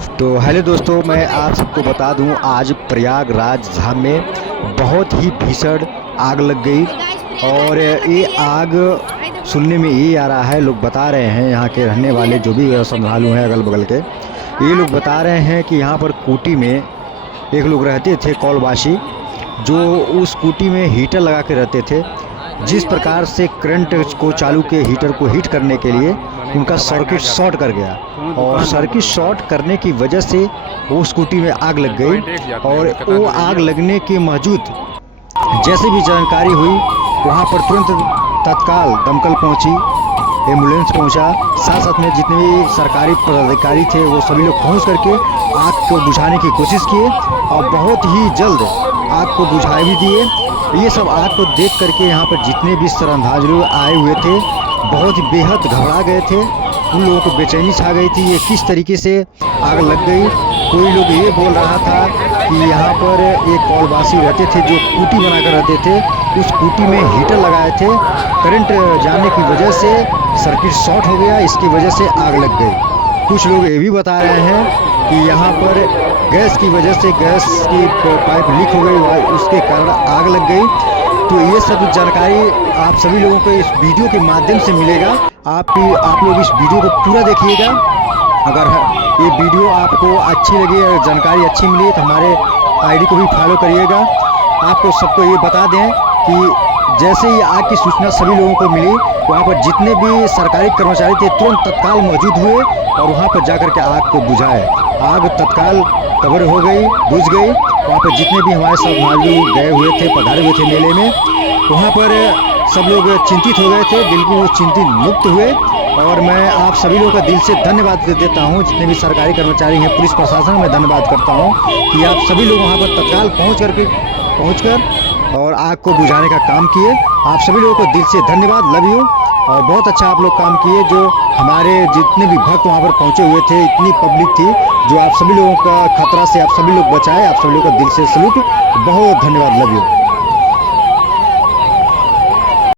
तो हेलो दोस्तों, मैं आप सबको बता दूं, आज प्रयागराज धाम में बहुत ही भीषण आग लग गई। और ये आग सुनने में ये आ रहा है, लोग बता रहे हैं, यहाँ के रहने वाले जो भी श्रद्धालु हैं अगल बगल के, ये लोग बता रहे हैं कि यहाँ पर कुटी में एक लोग रहते थे कौलवासी, जो उस कुटी में हीटर लगा के रहते थे। जिस प्रकार से करंट को चालू के हीटर को हीट करने के लिए उनका सर्किट शॉर्ट कर गया, और सर्किट शॉर्ट करने की वजह से वो स्कूटी में आग लग गई। और वो आग लगने के मौजूद जैसे भी जानकारी हुई, वहाँ पर तुरंत तत्काल दमकल पहुँची, एम्बुलेंस पहुँचा, साथ साथ में जितने भी सरकारी पदाधिकारी थे वो सभी लोग पहुँच करके आग को बुझाने की कोशिश किए, और बहुत ही जल्द आग को बुझा भी दिए। ये सब आग को देख करके यहाँ पर जितने भी श्रद्धालु आए हुए थे बहुत ही बेहद घबरा गए थे। उन लोगों को बेचैनी छा गई थी, ये किस तरीके से आग लग गई। कोई लोग ये बोल रहा था कि यहाँ पर एक कौलवासी रहते थे जो कुटी बनाकर रहते थे, उस कुटी में हीटर लगाए थे, करंट जाने की वजह से सर्किट शॉर्ट हो गया, इसकी वजह से आग लग गई। कुछ लोग ये भी बता रहे हैं कि यहाँ पर गैस की वजह से गैस की पाइप लीक हो गई, उसके कारण आग लग गई। तो ये सब जानकारी आप सभी लोगों को इस वीडियो के माध्यम से मिलेगा। आप लोग इस वीडियो को पूरा देखिएगा। अगर ये वीडियो आपको अच्छी लगी और जानकारी अच्छी मिली तो हमारे आईडी को भी फॉलो करिएगा। आपको सबको ये बता दें कि जैसे ही आग की सूचना सभी लोगों को मिली, वहाँ पर जितने भी सरकारी कर्मचारी थे तुरंत तत्काल मौजूद हुए और वहाँ पर जाकर के आग को बुझाए। आग तत्काल कवर हो गई, बुझ गई। वहाँ पर जितने भी हमारे श्रद्धालु गए हुए थे, पधारे हुए थे मेले में, वहाँ पर सब लोग चिंतित हो गए थे, बिल्कुल चिंतित मुक्त हुए। और मैं आप सभी लोगों का दिल से धन्यवाद देता हूँ, जितने भी सरकारी कर्मचारी हैं, पुलिस प्रशासन, मैं धन्यवाद करता हूँ कि आप सभी लोग वहाँ पर तत्काल पहुँच कर और आग को बुझाने का काम किए। आप सभी लोगों को दिल से धन्यवाद, लव यू। और बहुत अच्छा आप लोग काम किए, जो हमारे जितने भी भक्त वहाँ पर पहुँचे हुए थे, इतनी पब्लिक थी, जो आप सभी लोगों का खतरा से आप सभी लोग बचाए। आप सभी लोगों का दिल से सैल्यूट, बहुत धन्यवाद, लव यू।